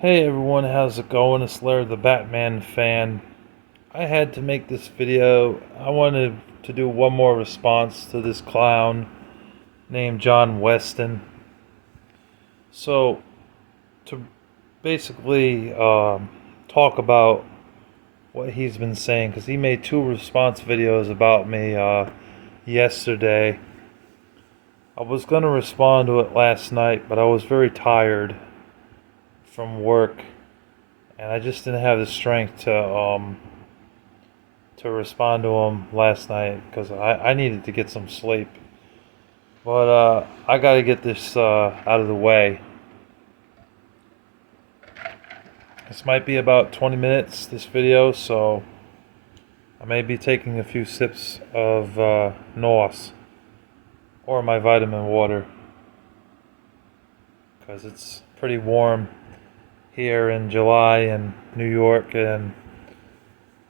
Hey everyone, how's it going? It's Larry the Batman fan. I had to make this video. I wanted to do one more response to this clown named John Weston. So, to basically talk about what he's been saying, because he made two response videos about me yesterday. I was going to respond to it last night, but I was very tired from work, and I just didn't have the strength to respond to him last night because I needed to get some sleep. But I got to get this out of the way. This might be about 20 minutes, this video, so I may be taking a few sips of NOS or my vitamin water because it's pretty warm here in July in New York, and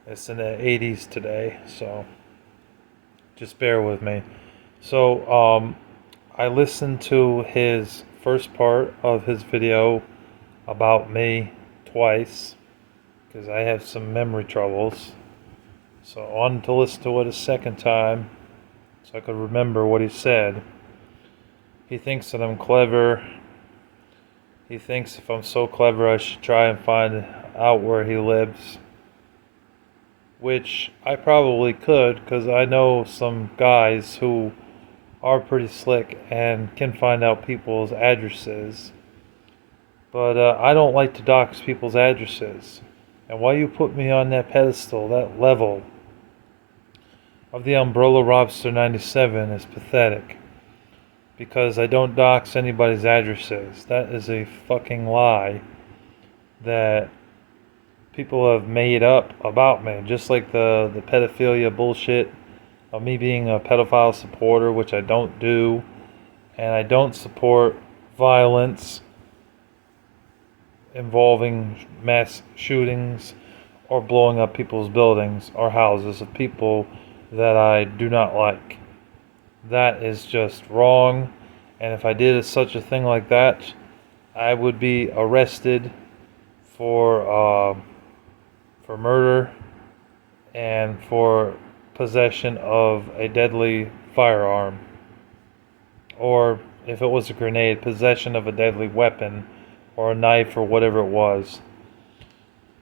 it's in the 80s today, so just bear with me. So, I listened to his first part of his video about me twice because I have some memory troubles. So I wanted to listen to it a second time so I could remember what he said. He thinks that I'm clever. He thinks if I'm so clever I should try and find out where he lives, which I probably could because I know some guys who are pretty slick and can find out people's addresses. But I don't like to dox people's addresses. And why you put me on that pedestal, that level of the Umbrella Robster 97 is pathetic. Because I don't dox anybody's addresses. That is a fucking lie that people have made up about me. Just like the pedophilia bullshit of me being a pedophile supporter, which I don't do, and I don't support violence involving mass shootings or blowing up people's buildings or houses of people that I do not like. That is just wrong, and if I did such a thing like that, I would be arrested for murder and for possession of a deadly firearm, or if it was a grenade, possession of a deadly weapon or a knife or whatever it was.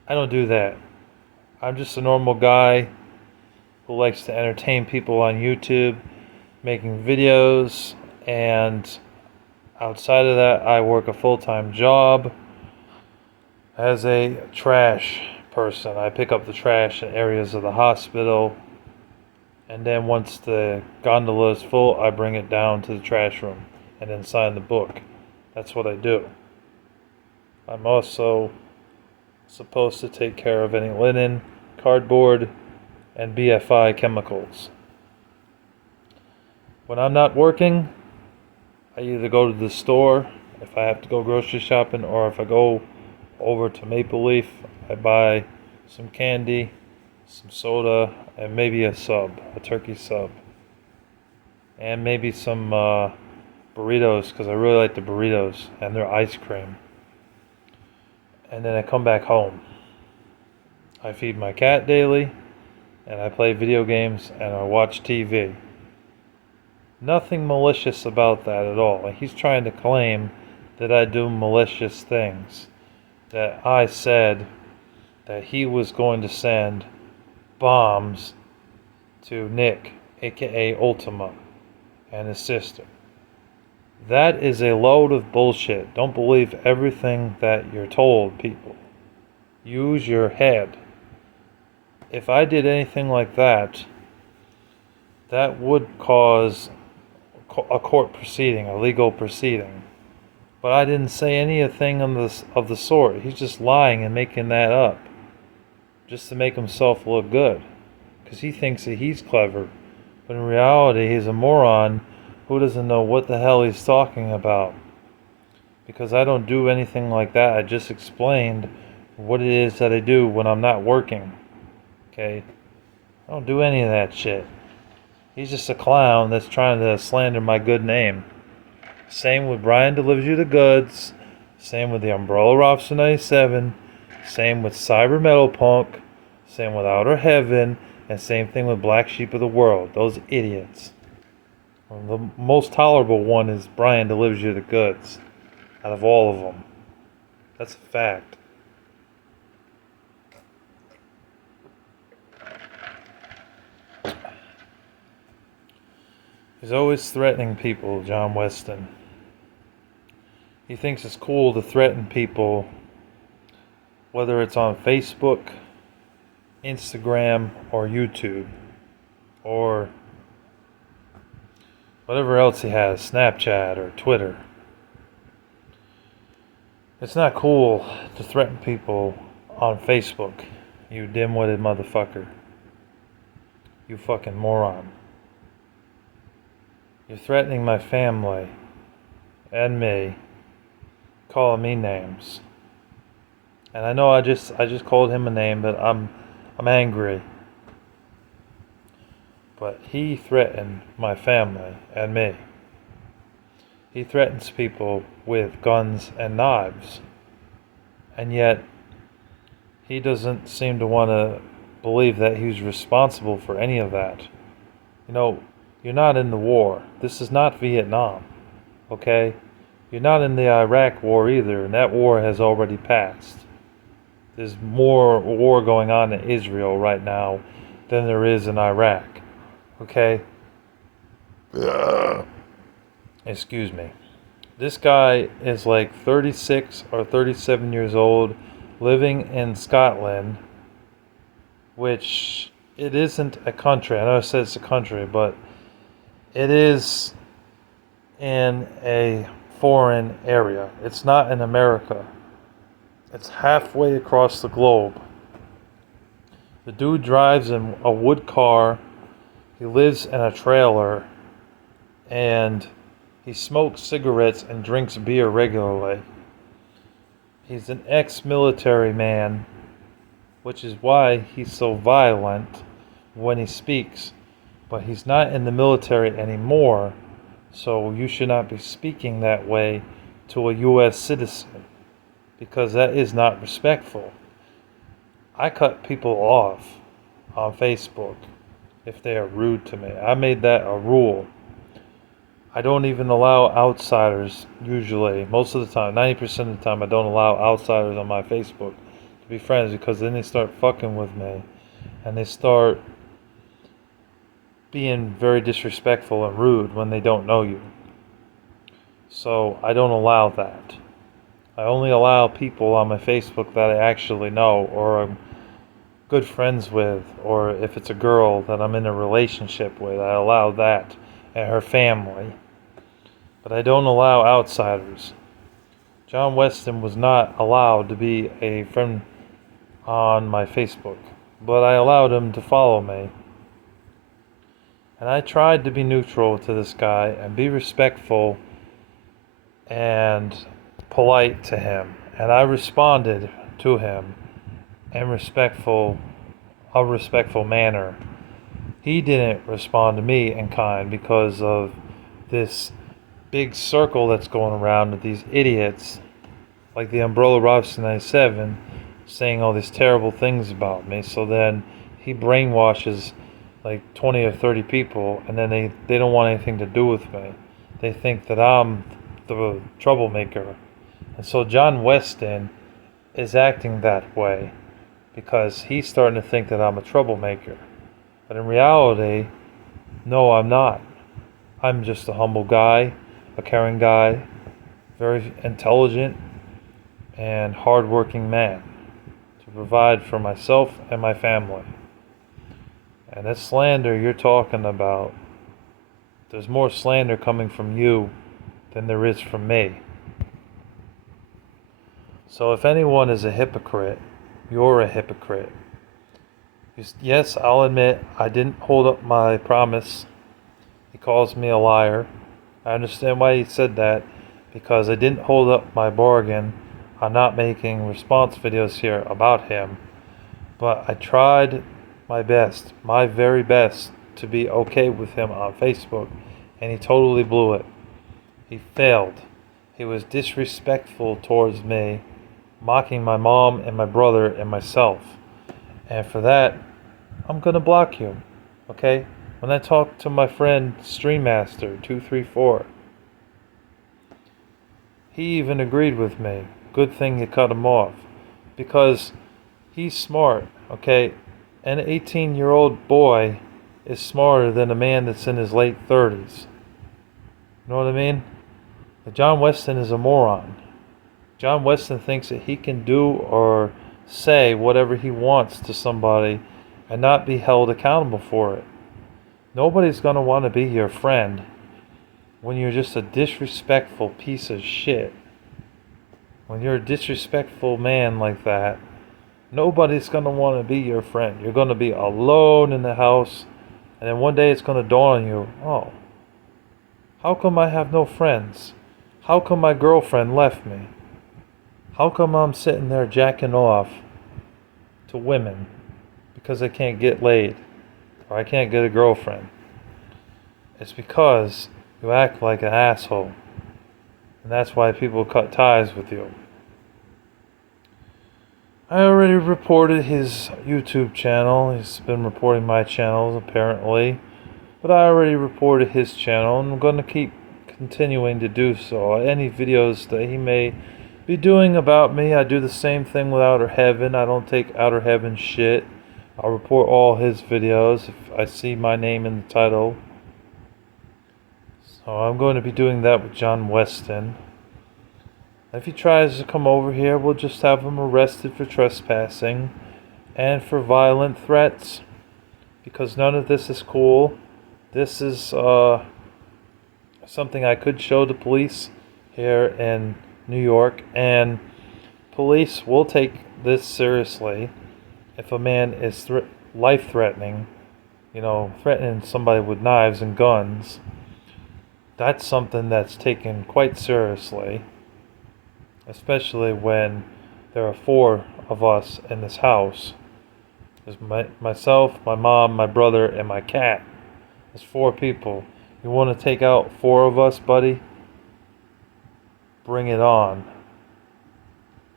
I don't do that. I'm just a normal guy who likes to entertain people on YouTube, making videos, and outside of that, I work a full-time job as a trash person. I pick up the trash in areas of the hospital, and then once the gondola is full, I bring it down to the trash room and then sign the book. That's what I do. I'm also supposed to take care of any linen, cardboard, and BFI chemicals. When I'm not working, I either go to the store if I have to go grocery shopping, or if I go over to Maple Leaf, I buy some candy, some soda, and maybe a turkey sub, and maybe some burritos because I really like the burritos and their ice cream. And then I come back home. I feed my cat daily, and I play video games, and I watch TV. Nothing malicious about that at all. He's trying to claim that I do malicious things, that I said that he was going to send bombs to Nick, aka Ultima, and his sister. That is a load of bullshit. Don't believe everything that you're told, people. Use your head. If I did anything like that, that would cause a court proceeding, a legal proceeding. But I didn't say anything of the sort. He's just lying and making that up just to make himself look good, because he thinks that he's clever, but in reality he's a moron who doesn't know what the hell he's talking about. Because I don't do anything like that. I just explained what it is that I do when I'm not working. Okay? I don't do any of that shit. He's just a clown that's trying to slander my good name. Same with Brian Delivers You the Goods, Same with the Umbrella Robson 97. Same with Cyber Metal Punk. Same with Outer Heaven. And same thing with Black Sheep of the World. Those idiots. The most tolerable one is Brian Delivers You the Goods. Out of all of them. That's a fact. He's always threatening people, John Weston. He thinks it's cool to threaten people, whether it's on Facebook, Instagram, or YouTube, or whatever else he has, Snapchat or Twitter. It's not cool to threaten people on Facebook, you dim-witted motherfucker. You fucking moron. You're threatening my family and me, calling me names. And I know I just called him a name, but I'm angry. But he threatened my family and me. He threatens people with guns and knives. And yet he doesn't seem to want to believe that he was responsible for any of that. You know, you're not in the war. This is not Vietnam, okay? You're not in the Iraq war either, and that war has already passed. There's more war going on in Israel right now than there is in Iraq, okay? Excuse me. This guy is like 36 or 37 years old, living in Scotland, which it isn't a country. I know I said it's a country, but it is in a foreign area. It's not in America. It's halfway across the globe. The dude drives in a wood car. He lives in a trailer. And he smokes cigarettes and drinks beer regularly. He's an ex-military man, which is why he's so violent when he speaks. But he's not in the military anymore, so you should not be speaking that way to a U.S. citizen, because that is not respectful. I cut people off on Facebook if they are rude to me. I made that a rule. I don't even allow outsiders, usually, most of the time, 90% of the time, I don't allow outsiders on my Facebook to be friends, because then they start fucking with me, and they start being very disrespectful and rude when they don't know you. So I don't allow that. I only allow people on my Facebook that I actually know or I'm good friends with, or if it's a girl that I'm in a relationship with, I allow that and her family. But I don't allow outsiders. John Weston was not allowed to be a friend on my Facebook, but I allowed him to follow me. And I tried to be neutral to this guy and be respectful and polite to him. And I responded to him in a respectful manner. He didn't respond to me in kind because of this big circle that's going around with these idiots like the Umbrella Robson 97 saying all these terrible things about me. So then he brainwashes like 20 or 30 people, and then they don't want anything to do with me. They think that I'm the troublemaker. And so John Weston is acting that way because he's starting to think that I'm a troublemaker. But in reality, no, I'm not. I'm just a humble guy, a caring guy, very intelligent and hardworking man to provide for myself and my family. And that slander you're talking about, there's more slander coming from you than there is from me. So if anyone is a hypocrite, you're a hypocrite. Yes, I'll admit I didn't hold up my promise. He calls me a liar. I understand why he said that, because I didn't hold up my bargain on not making response videos here about him. But I tried my best, my very best, to be okay with him on Facebook, and he totally blew it. He failed. He was disrespectful towards me, mocking my mom and my brother and myself. And for that, I'm gonna block you. Okay? When I talk to my friend Streammaster234, he even agreed with me. Good thing you cut him off. Because he's smart, okay? An 18-year-old boy is smarter than a man that's in his late 30s. You know what I mean? John Weston is a moron. John Weston thinks that he can do or say whatever he wants to somebody and not be held accountable for it. Nobody's going to want to be your friend when you're just a disrespectful piece of shit. When you're a disrespectful man like that, nobody's going to want to be your friend. You're going to be alone in the house, and then one day it's going to dawn on you, oh, how come I have no friends? How come my girlfriend left me? How come I'm sitting there jacking off to women because I can't get laid or I can't get a girlfriend? It's because you act like an asshole, and that's why people cut ties with you. I already reported his YouTube channel. He's been reporting my channels apparently, but I already reported his channel, and I'm going to keep continuing to do so. Any videos that he may be doing about me, I do the same thing with Outer Heaven. I don't take Outer Heaven shit. I'll report all his videos if I see my name in the title. So I'm going to be doing that with John Weston. If he tries to come over here, we'll just have him arrested for trespassing and for violent threats, because none of this is cool. This is something I could show the police here in New York, and police will take this seriously. If a man is life-threatening, threatening somebody with knives and guns, that's something that's taken quite seriously, especially when there are 4 of us in this house. There's myself, my mom, my brother, and my cat. There's 4 people. You want to take out 4 of us, buddy? Bring it on.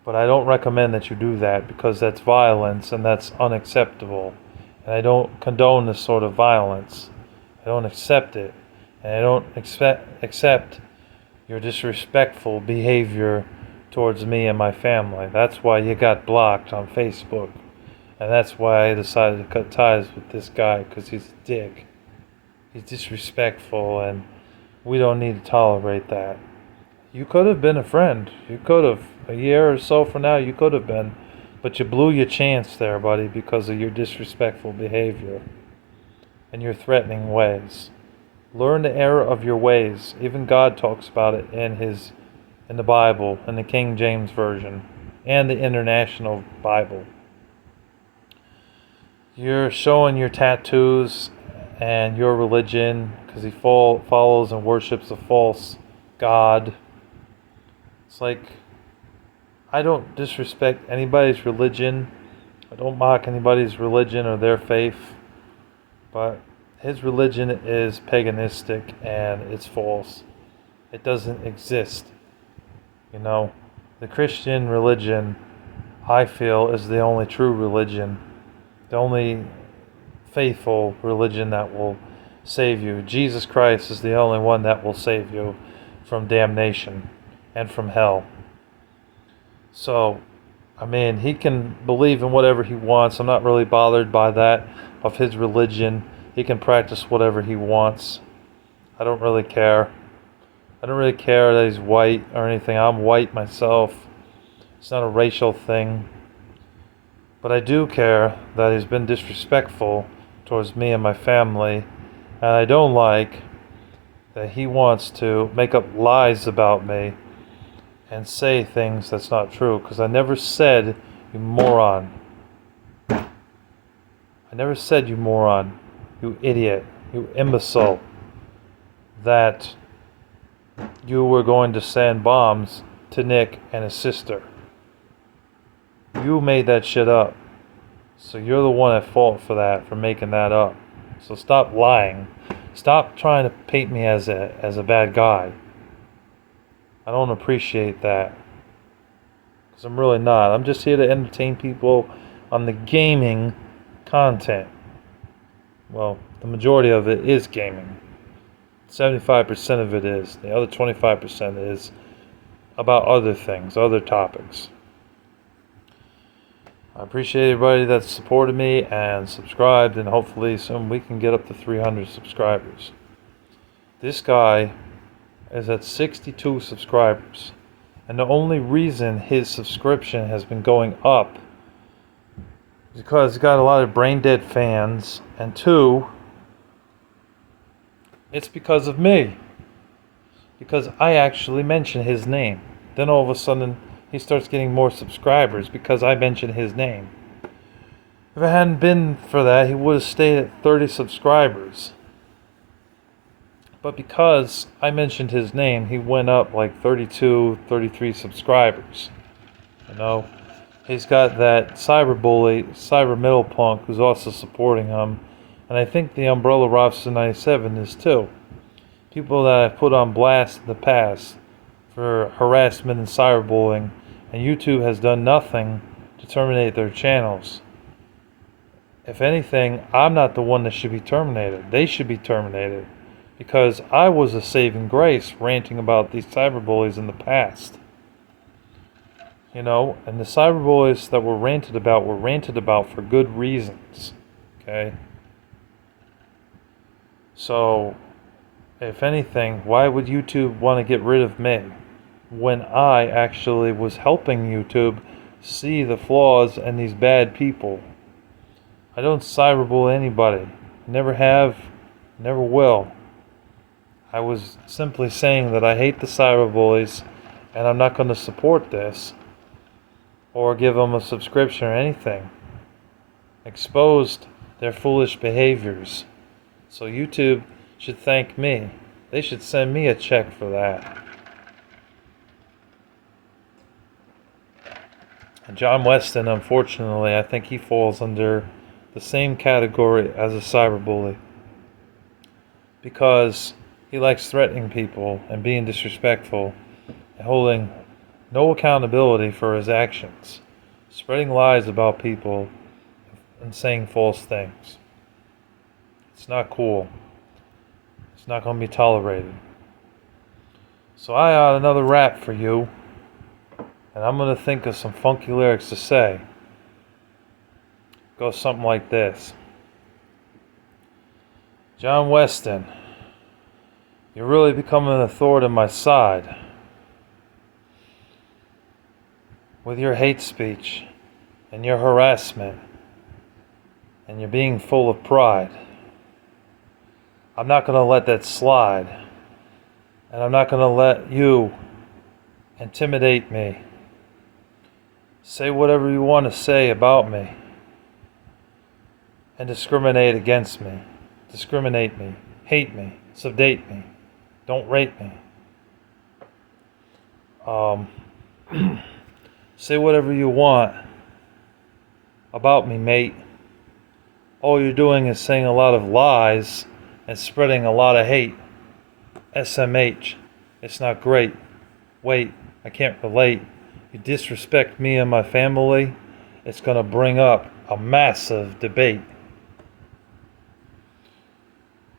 But I don't recommend that you do that, because that's violence and that's unacceptable. And I don't condone this sort of violence. I don't accept it. And I don't accept your disrespectful behavior towards me and my family. That's why you got blocked on Facebook. And that's why I decided to cut ties with this guy, because he's a dick. He's disrespectful, and we don't need to tolerate that. You could have been a friend. You could have. A year or so from now, you could have been. But you blew your chance there, buddy, because of your disrespectful behavior and your threatening ways. Learn the error of your ways. Even God talks about it in the Bible, in the King James Version, and the International Bible. You're showing your tattoos and your religion because he follows and worships a false god. It's like, I don't disrespect anybody's religion. I don't mock anybody's religion or their faith. But his religion is paganistic and it's false. It doesn't exist. The Christian religion, I feel, is the only true religion. The only faithful religion that will save you. Jesus Christ is the only one that will save you from damnation and from hell. So, he can believe in whatever he wants. I'm not really bothered by that, of his religion. He can practice whatever he wants. I don't really care. I don't really care that he's white or anything. I'm white myself. It's not a racial thing. But I do care that he's been disrespectful towards me and my family. And I don't like that he wants to make up lies about me and say things that's not true. Because I never said, you moron. I never said, you moron, you idiot, you imbecile, that you were going to send bombs to Nick and his sister. You made that shit up. So you're the one at fault for that, for making that up. So stop lying. Stop trying to paint me as a bad guy. I don't appreciate that. Because I'm really not. I'm just here to entertain people on the gaming content. Well, the majority of it is gaming. 75% of it is. The other 25% is about other things, other topics. I appreciate everybody that's supported me and subscribed, and hopefully soon we can get up to 300 subscribers. This guy is at 62 subscribers, and the only reason his subscription has been going up is because he's got a lot of brain dead fans, and two, it's because of me. Because I actually mention his name. Then all of a sudden, he starts getting more subscribers because I mention his name. If it hadn't been for that, he would have stayed at 30 subscribers. But because I mentioned his name, he went up like 32, 33 subscribers. You know? He's got that cyberbully, cyber middle punk who's also supporting him. And I think the Umbrella Robson 97 is too. People that I've put on blast in the past for harassment and cyberbullying, and YouTube has done nothing to terminate their channels. If anything, I'm not the one that should be terminated. They should be terminated because I was a saving grace ranting about these cyberbullies in the past. You know, and the cyberbullies that were ranted about for good reasons. Okay? So, if anything, why would YouTube want to get rid of me when I actually was helping YouTube see the flaws in these bad people? I don't cyberbully anybody. Never have, never will. I was simply saying that I hate the cyberbullies and I'm not going to support this or give them a subscription or anything. Exposed their foolish behaviors. So YouTube should thank me. They should send me a check for that. And John Weston, unfortunately, I think he falls under the same category as a cyberbully. Because he likes threatening people and being disrespectful and holding no accountability for his actions, spreading lies about people and saying false things. It's not cool. It's not going to be tolerated. So I got another rap for you, and I'm going to think of some funky lyrics to say. Goes something like this. John Weston, you're really becoming a thorn in my side. With your hate speech and your harassment and your being full of pride. I'm not going to let that slide. And I'm not going to let you intimidate me. Say whatever you want to say about me. And discriminate against me. Discriminate me. Hate me. Subdate me. Don't rape me. Say whatever you want about me, mate. All you're doing is saying a lot of lies and spreading a lot of hate. SMH. It's not great. Wait, I can't relate. You disrespect me and my family, it's going to bring up a massive debate.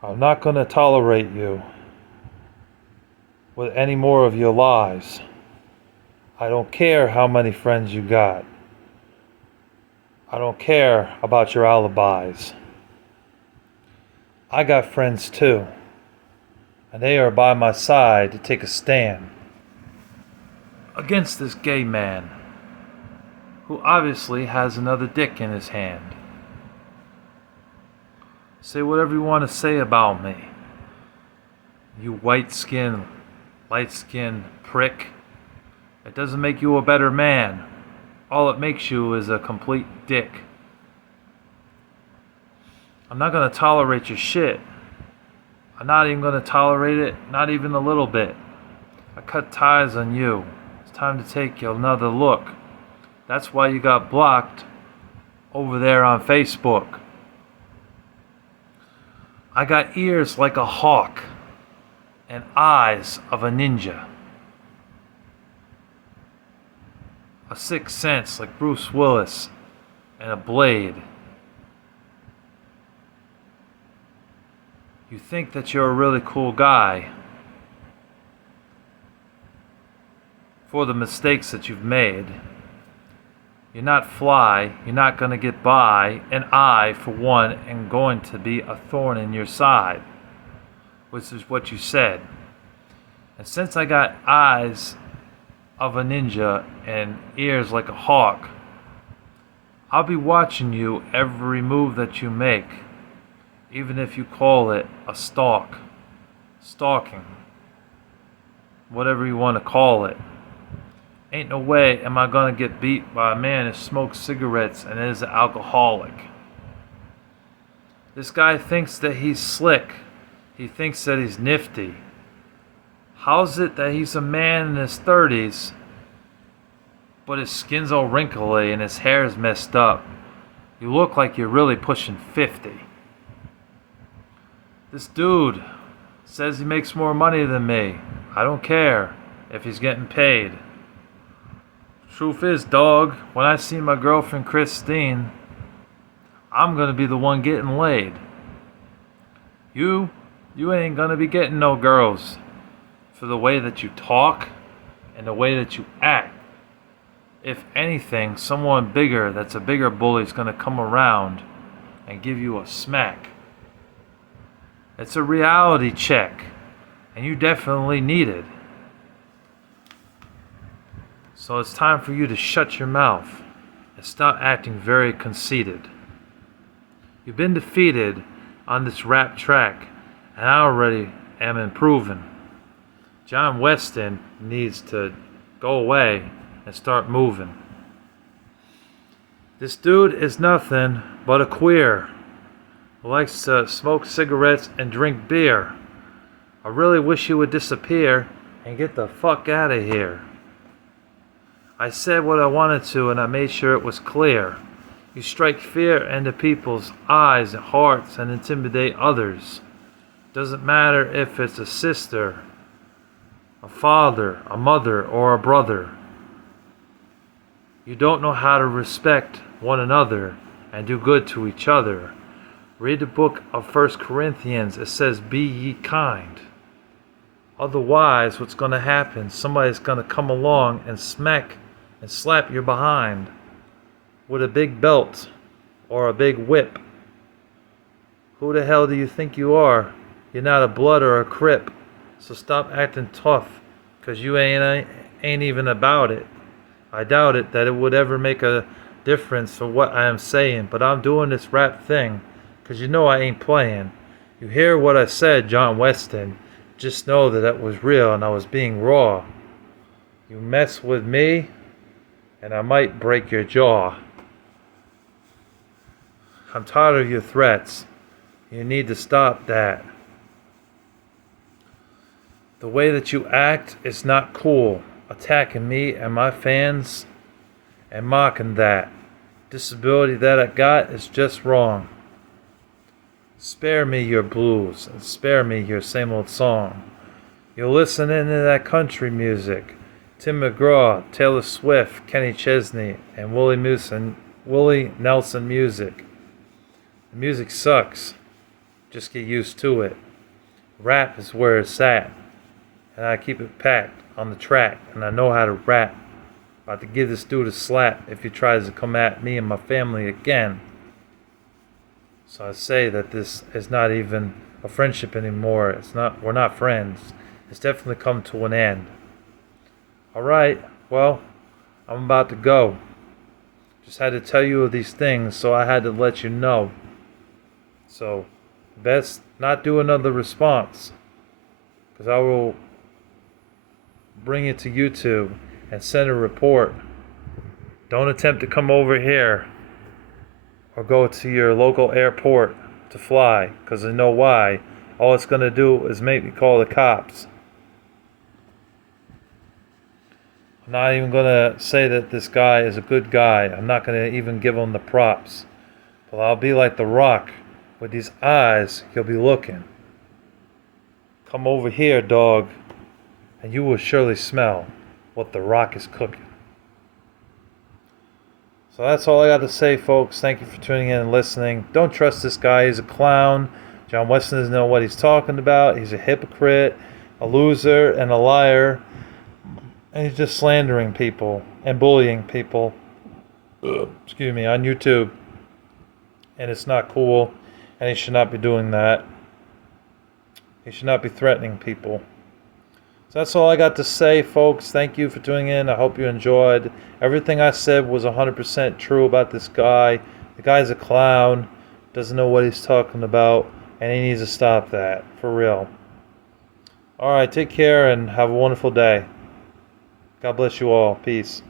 I'm not going to tolerate you with any more of your lies. I don't care how many friends you got. I don't care about your alibis. I got friends too, and they are by my side to take a stand against this gay man who obviously has another dick in his hand. Say whatever you want to say about me, you white-skinned, light-skinned prick. It doesn't make you a better man. All it makes you is a complete dick. I'm not going to tolerate your shit. I'm not even going to tolerate it, not even a little bit. I cut ties on you. It's time to take another look. That's why you got blocked over there on Facebook. I got ears like a hawk and eyes of a ninja. a sixth sense like Bruce Willis, and a blade. You think that you're a really cool guy for the mistakes that you've made. You're not fly, you're not going to get by, and I, for one, am going to be a thorn in your side, which is what you said. And since I got eyes of a ninja and ears like a hawk, I'll be watching you every move that you make, even if you call it a stalking, whatever you want to call it. Ain't no way am I gonna get beat by a man who smokes cigarettes and is an alcoholic. This guy thinks that he's slick. He thinks that he's nifty. How's it that he's a man in his 30s, but his skin's all wrinkly and his hair's messed up? You look like you're really pushing 50. This dude says he makes more money than me. I don't care if he's getting paid. Truth is, dog, when I see my girlfriend Christine, I'm gonna be the one getting laid. You ain't gonna be getting no girls for the way that you talk and the way that you act. If anything, someone bigger that's a bigger bully is gonna come around and give you a smack. It's a reality check, and you definitely need it. So it's time for you to shut your mouth and stop acting very conceited. You've been defeated on this rap track, and I already am improving. John Weston needs to go away and start moving. This dude is nothing but a queer who likes to smoke cigarettes and drink beer. I really wish you would disappear and get the fuck out of here. I said what I wanted to, and I made sure it was clear. You strike fear into people's eyes and hearts and intimidate others. Doesn't matter if it's a sister, a father, a mother, or a brother. You don't know how to respect one another and do good to each other. Read the book of 1 Corinthians. It says, be ye kind. Otherwise, what's going to happen? Somebody's going to come along and smack and slap your behind with a big belt or a big whip. Who the hell do you think you are? You're not a blood or a crip. So stop acting tough, because you ain't even about it. I doubt it that it would ever make a difference for what I am saying, but I'm doing this rap thing because you know I ain't playing. You hear what I said, John Weston. Just know that that was real and I was being raw. You mess with me and I might break your jaw. I'm tired of your threats. You need to stop that. The way that you act is not cool. Attacking me and my fans and mocking that disability that I got is just wrong. Spare me your blues and spare me your same old song. You're listening to that country music. Tim McGraw, Taylor Swift, Kenny Chesney, and Willie Nelson music. The music sucks. Just get used to it. Rap is where it's at. And I keep it packed on the track. And I know how to rap. About to give this dude a slap if he tries to come at me and my family again. So I say that this is not even a friendship anymore. We're not friends. It's definitely come to an end. Alright, well, I'm about to go. Just had to tell you of these things, so I had to let you know. So, best not do another response, because I will bring it to YouTube and send a report. Don't attempt to come over here or go to your local airport to fly, because I know why. All it's going to do is make me call the cops. I'm not even going to say that this guy is a good guy. I'm not going to even give him the props. But I'll be like The Rock. With these eyes, he'll be looking. Come over here, dog, and you will surely smell what The Rock is cooking. So that's all I got to say, folks. Thank you for tuning in and listening. Don't trust this guy. He's a clown. John Weston doesn't know what he's talking about. He's a hypocrite, a loser, and a liar. And he's just slandering people and bullying people. Excuse me, on YouTube. And it's not cool. And he should not be doing that. He should not be threatening people. So that's all I got to say, folks. Thank you for tuning in. I hope you enjoyed. Everything I said was 100% true about this guy. The guy's a clown, doesn't know what he's talking about, and he needs to stop that, for real. All right, take care and have a wonderful day. God bless you all. Peace.